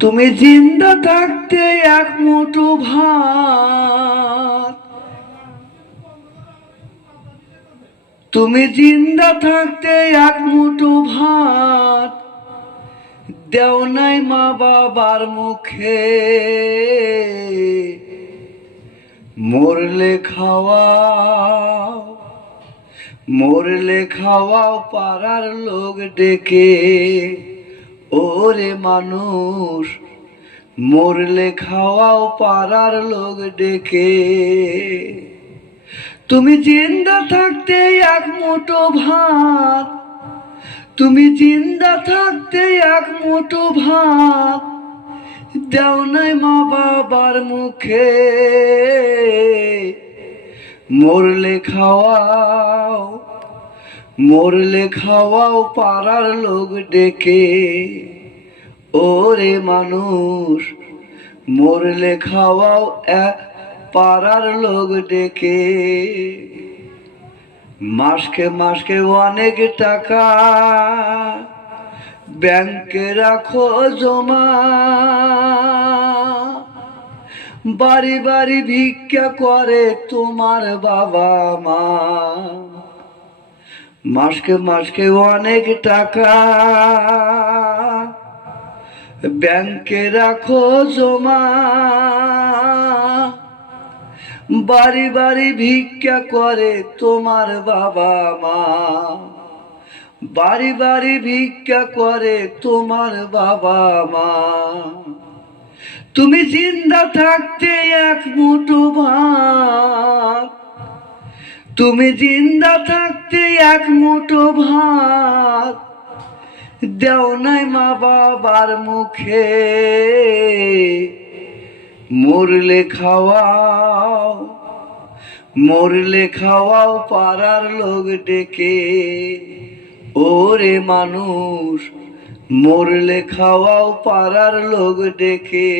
তুমি জিন্দা থাকতে এক মুঠো ভাত। তুমি জিন্দা থাকতে এক মুঠো ভাত। দেও নাই মা বাবার মুখে। মরলে খাওয়াও মরলে খাওয়াও পাড়ার লোক ডেকে। ওরে মানুষ, মরলে খাওয়াও পাড়ার লোক ডেকে। তুমি জিন্দা থাকতে এক মুঠো ভাত, তুমি জিন্দা থাকতে এক মুঠো ভাত, দেও নাই মা বাবার মুখে। মরলে খাওয়াও মরলে খাওয়াও পাড়ার লোক ডেকে। ওরে মানুষ মরলে খাওয়াও পাড়ার লোক ডেকে। মাসকে মাসকে অনেক টাকা ব্যাংকে রাখো জমা। বাড়ি বাড়ি ভিক্ষা করে তোমার বাবা মা মাসকে মাসকে অনেক টাকা ব্যাংকে রাখো জমা। বাড়ি বাড়ি ভিক্ষা করে তোমার বাবা মা। বাড়ি বাড়ি ভিক্ষা করে তোমার বাবা মা। তুমি জিন্দা থাকতে এক মুঠো ভাত। তুমি জিন্দা থাকতে এক মুঠো ভাত দেও নাই মা বাবার মুখে। মরলে খাওয়াও মরলে খাওয়াও পাড়ার লোক ডেকে। ওরে মানুষ, মরলে খাওয়াও পাড়ার লোক ডেকে।